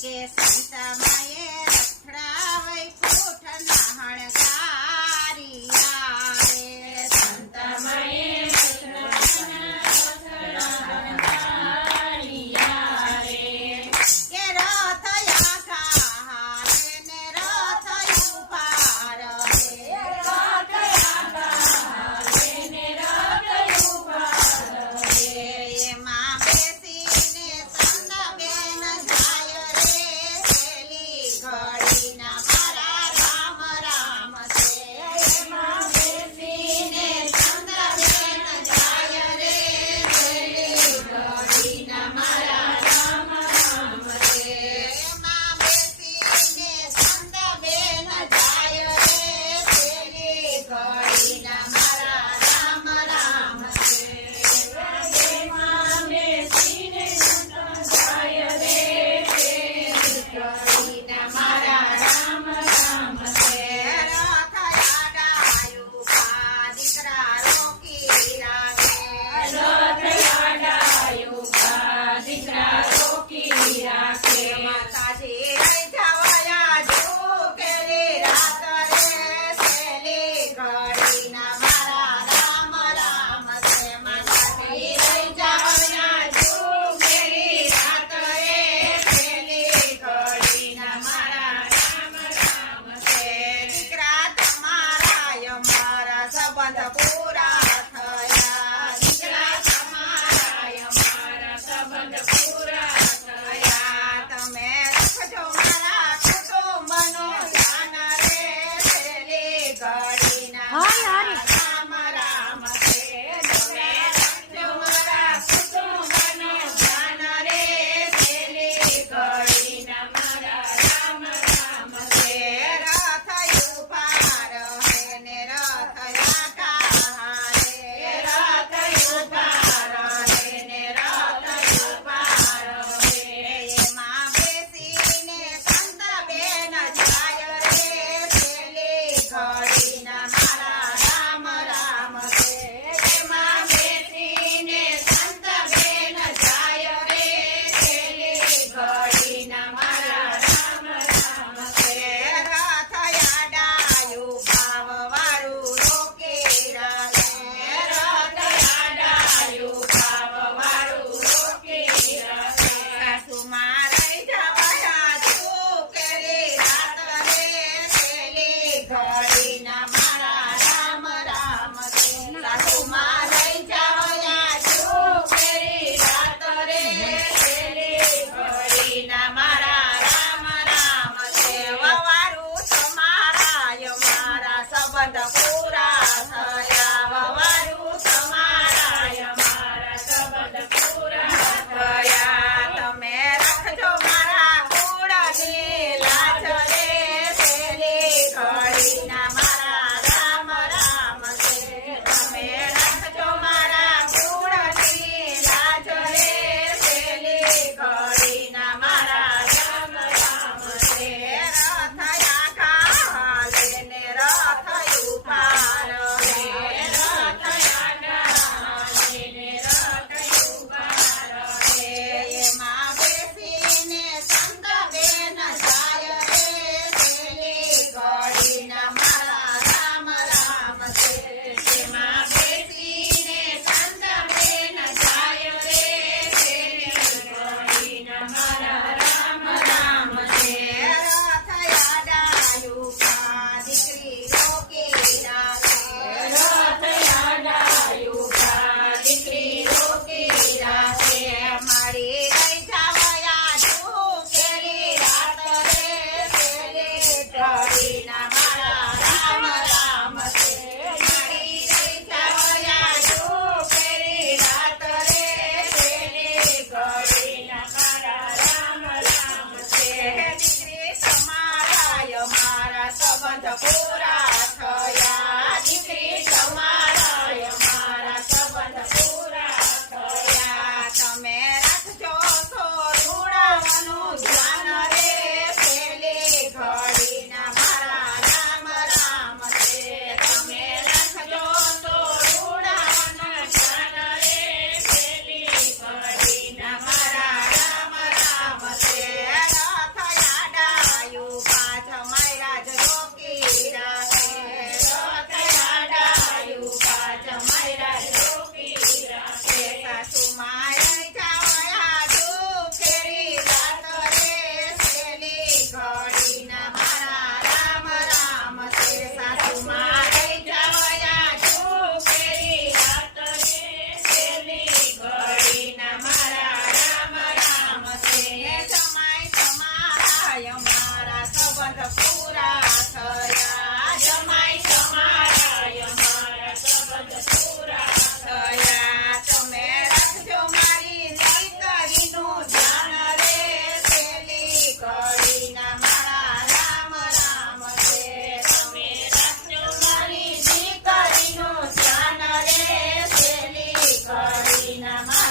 que Santa María Dinama